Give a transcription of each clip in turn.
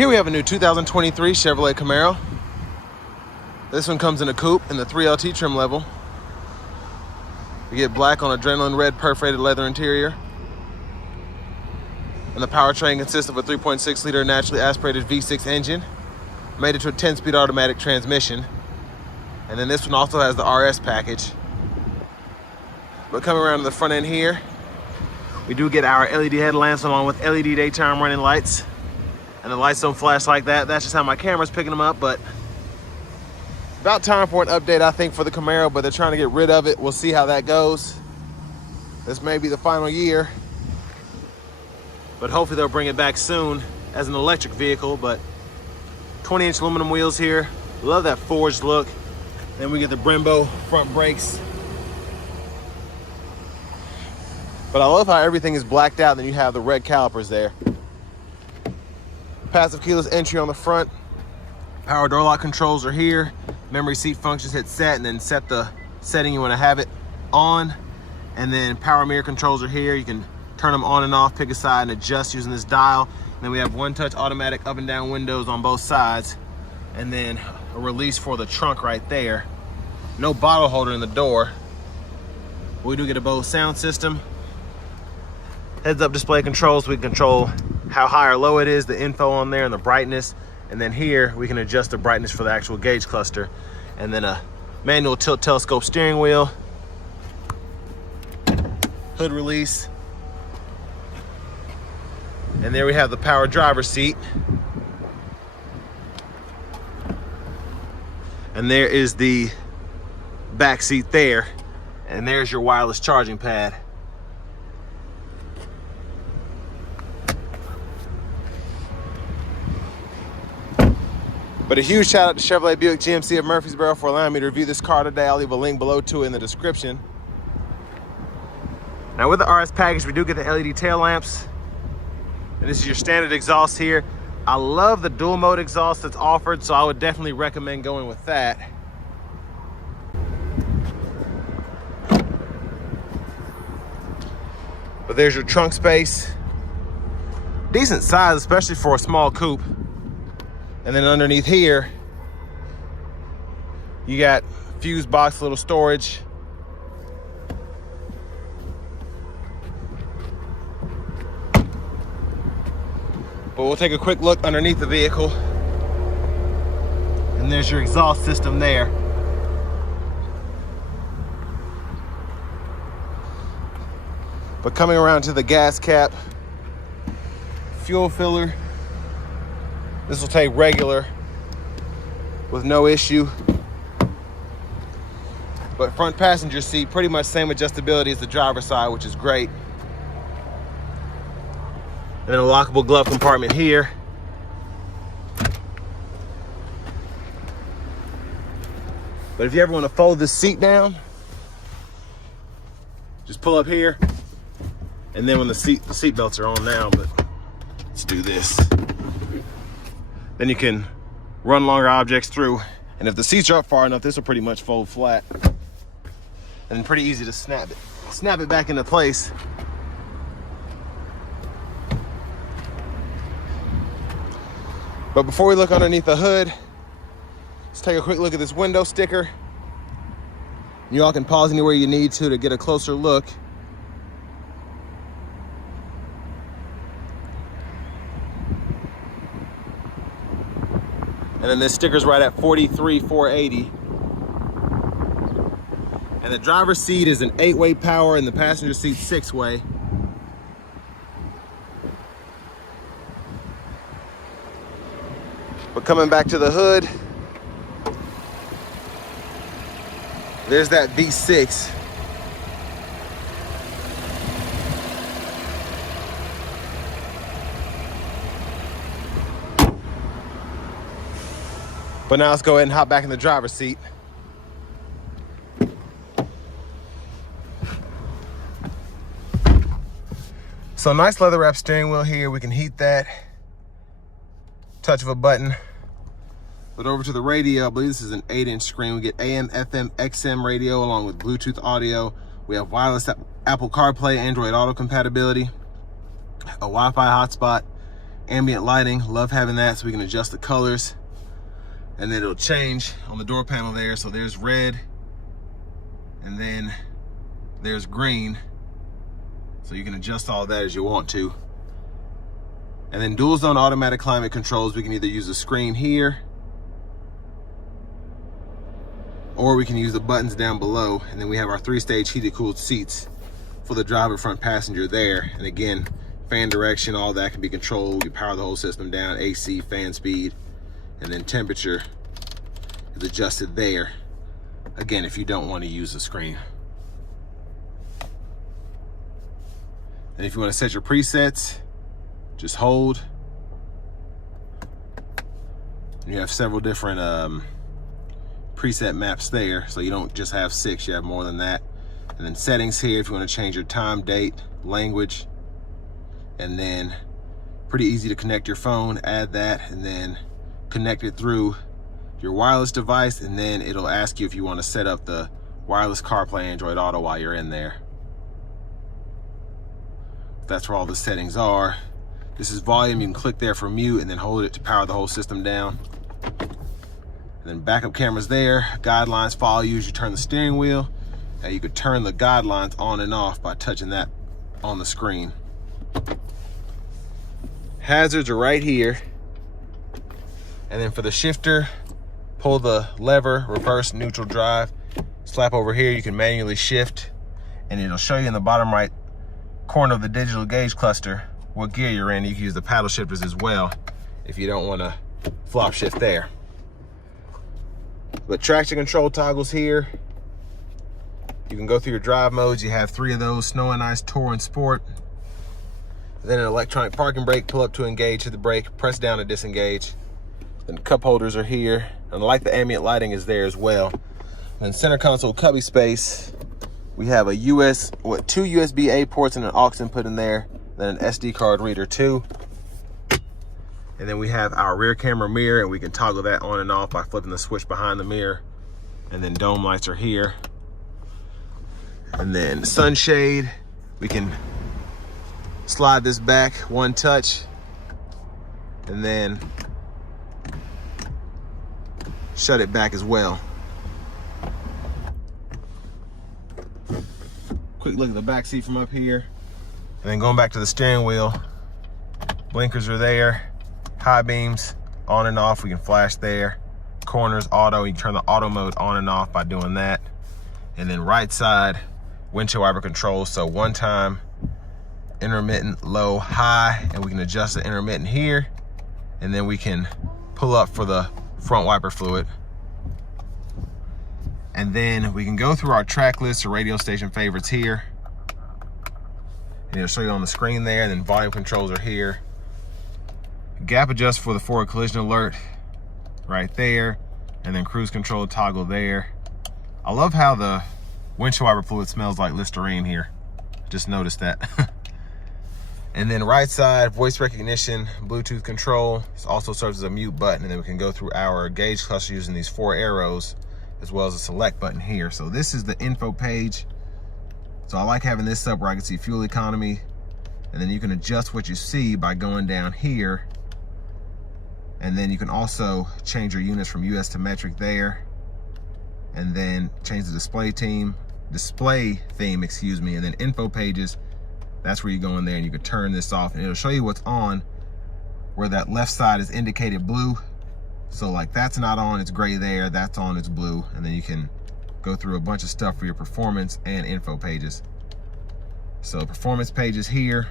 Here we have a new 2023 Chevrolet Camaro. This one comes in a coupe in the 3LT trim level. You get black on adrenaline red perforated leather interior. And the powertrain consists of a 3.6 liter naturally aspirated V6 engine, made it to a 10-speed automatic transmission. And then this one also has the RS package. But coming around to the front end here, we do get our LED headlamps along with LED daytime running lights. And the lights don't flash like that. That's just how my camera's picking them up, but about time for an update, I think, for the Camaro, but they're trying to get rid of it. We'll see how that goes. This may be the final year, but hopefully they'll bring it back soon as an electric vehicle. But 20-inch aluminum wheels here. Love that forged look. Then we get the Brembo front brakes. But I love how everything is blacked out, and then you have the red calipers there. Passive keyless entry on the front. Power door lock controls are here. Memory seat functions, hit set and then set the setting you want to have it on. And then power mirror controls are here. You can turn them on and off, pick a side and adjust using this dial. And then we have one-touch automatic up and down windows on both sides. And then a release for the trunk right there. No bottle holder in the door. We do get a Bose sound system. Heads-up display controls. We can control how high or low it is, the info on there and the brightness. And then here we can adjust the brightness for the actual gauge cluster. And then a manual tilt telescope steering wheel. Hood release. And there we have the power driver's seat. And there is the back seat there. And there's your wireless charging pad. But a huge shout out to Chevrolet Buick GMC of Murfreesboro for allowing me to review this car today. I'll leave a link below to it in the description. Now with the RS package, we do get the LED tail lamps. And this is your standard exhaust here. I love the dual mode exhaust that's offered, so I would definitely recommend going with that. But there's your trunk space. Decent size, especially for a small coupe. And then underneath here, you got fuse box, little storage. But we'll take a quick look underneath the vehicle. And there's your exhaust system there. But coming around to the gas cap, fuel filler. This will take regular with no issue. But front passenger seat, pretty much same adjustability as the driver's side, which is great. And then a lockable glove compartment here. But if you ever want to fold this seat down, just pull up here. And then when the seat belts are on now, but let's do this. Then you can run longer objects through. And if the seats are up far enough, this will pretty much fold flat. And then pretty easy to snap it back into place. But before we look underneath the hood, let's take a quick look at this window sticker. You all can pause anywhere you need to get a closer look. And then this sticker's right at $43,480. And the driver's seat is an 8-way power and the passenger seat 6-way. But coming back to the hood, there's that V6. But now let's go ahead and hop back in the driver's seat. So nice leather wrap steering wheel here. We can heat that. Touch of a button. But over to the radio, I believe this is an 8-inch screen. We get AM, FM, XM radio along with Bluetooth audio. We have wireless Apple CarPlay, Android Auto compatibility, a Wi-Fi hotspot, Ambient lighting, love having that so we can adjust the colors. And then it'll change on the door panel there. So there's red, and then there's green. So you can adjust all that as you want to. And then dual zone automatic climate controls, we can either use the screen here, or we can use the buttons down below. And then we have our 3-stage heated cooled seats for the driver, front passenger there. And again, fan direction, all that can be controlled. We power the whole system down, AC, fan speed, and then temperature is adjusted there. Again, if you don't want to use the screen. And if you want to set your presets, just hold. You have several different preset maps there, so you don't just have 6, you have more than that. And then settings here if you want to change your time, date, language, and then pretty easy to connect your phone, add that, and then connect it through your wireless device, and then it'll ask you if you want to set up the wireless CarPlay, Android Auto while you're in there. That's where all the settings are. This is volume. You can click there for mute and then hold it to power the whole system down. And then backup cameras there. Guidelines follow you as you turn the steering wheel. And you could turn the guidelines on and off by touching that on the screen. Hazards are right here. And then for the shifter, pull the lever, reverse, neutral, drive. Slap over here, you can manually shift, and it'll show you in the bottom right corner of the digital gauge cluster what gear you're in. You can use the paddle shifters as well if you don't want to flop shift there. But traction control toggles here. You can go through your drive modes. You have 3 of those: snow and ice, tour, and sport. Then an electronic parking brake, pull up to engage, hit the brake, press down to disengage. Then cup holders are here, and like the ambient lighting is there as well. And center console cubby space, we have a two USB-A ports and an aux input in there, then an SD card reader too. And then we have our rear camera mirror, and we can toggle that on and off by flipping the switch behind the mirror. And then dome lights are here. And then sunshade, we can slide this back one touch, and then shut it back as well. Quick look at the back seat from up here. And then going back to the steering wheel, blinkers are there, high beams on and off, we can flash there. Corners, auto, you can turn the auto mode on and off by doing that. And then right side, windshield wiper controls, so one time intermittent, low, high, and we can adjust the intermittent here, and then we can pull up for the front wiper fluid. And then we can go through our track list or radio station favorites here, and it'll show you on the screen there. And then volume controls are here. Gap adjust for the forward collision alert right there, and then cruise control toggle there. I love how the windshield wiper fluid smells like Listerine here. Just noticed that. And then right side, voice recognition, Bluetooth control. This also serves as a mute button, and then we can go through our gauge cluster using these 4 arrows, as well as a select button here. So this is the info page. So I like having this up where I can see fuel economy, and then you can adjust what you see by going down here. And then you can also change your units from US to metric there, and then change the display theme, and then info pages. That's where you go in there and you can turn this off, and it'll show you what's on where that left side is indicated blue. So like that's not on, it's gray there, that's on, it's blue. And then you can go through a bunch of stuff for your performance and info pages. So performance pages here,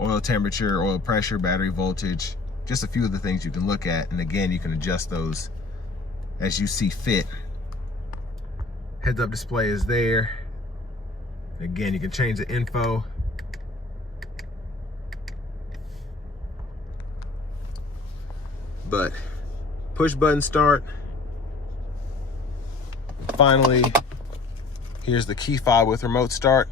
oil temperature, oil pressure, battery voltage, just a few of the things you can look at. And again, you can adjust those as you see fit. Heads up display is there. Again, you can change the info. But push button start. Finally, here's the key fob with remote start.